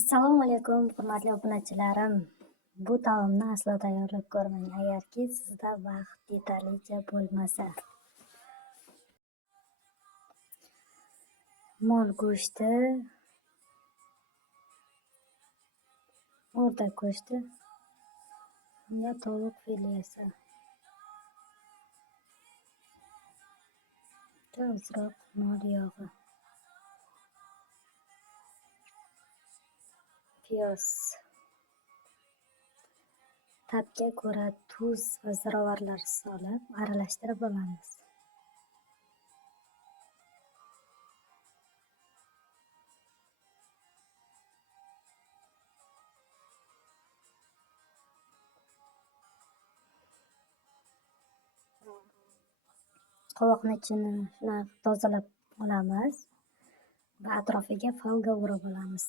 Assalomu alaykum, hurmatli obunachilarim. Bu taomni aslo tayyorlab ko'rmang, agarki sizda vaqt yetarlicha bo'lmasa. Mol go'shti, o'rdak go'shti, unga tovuq filesi, ozroq mol yog'i, piyoz, tabga ko'ra tuz va ziravorlar solib aralashtirib olamiz. Qovoqni ichini tozalab olamiz va atrofiga folga o'rab olamiz,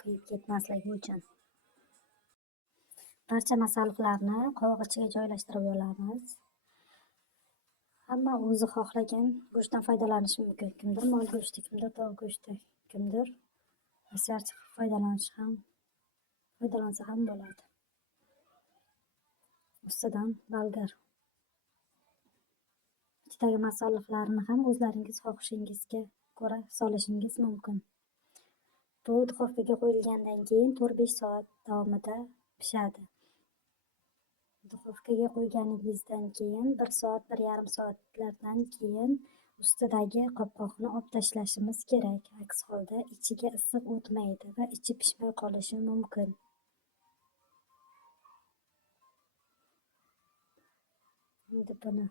kuyib ketmasligi uchun. Barcha masalliqlarni qovoq ichiga joylashtirib olamiz. Hamma o'zi xohlagan go'shtdan foydalanishi mumkin. Kimdir mol go'shti, kimdir tovuq go'shti, kimdir asarchi foydalansa ham bo'ladi. Ustidan bolgar. Ichidagi masalliqlarni ham o'zlaringiz xohishingizga ko'ra solishingiz mumkin. Bu duxovkaga qo'yilgandan keyin 4-5 soat davomida pishadi. Duxovkaga qo'yganingizdan keyin 1 soat, 1,5 soatlardan keyin ustidagi qopqoqni olib tashlashimiz kerak. Aks holda ichiga issiq o'tmaydi va ichi pishmay qolishi mumkin. Endi buni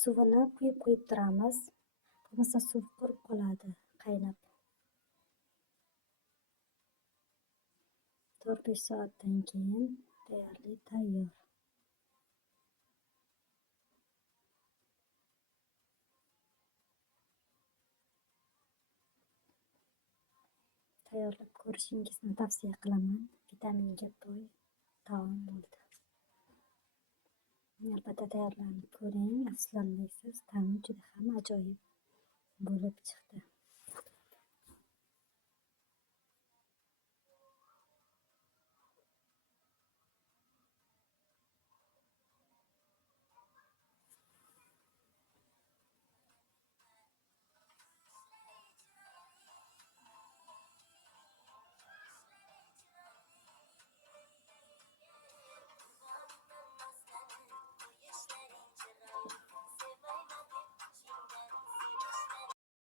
suvini quyib turamiz. Bo'lmasa suv qurib qoladi qaynab. 4-5 soatdan keyin deyarli tayyor. Tayyorlab ko'rishingizni tavsiya qilaman. Vitaminga boy taom bo'ldi. Albatta tayyorlanib ko'ring, afsuslanmaysiz. Ta'mi juda ham ajoyib bo'lib chiqdi.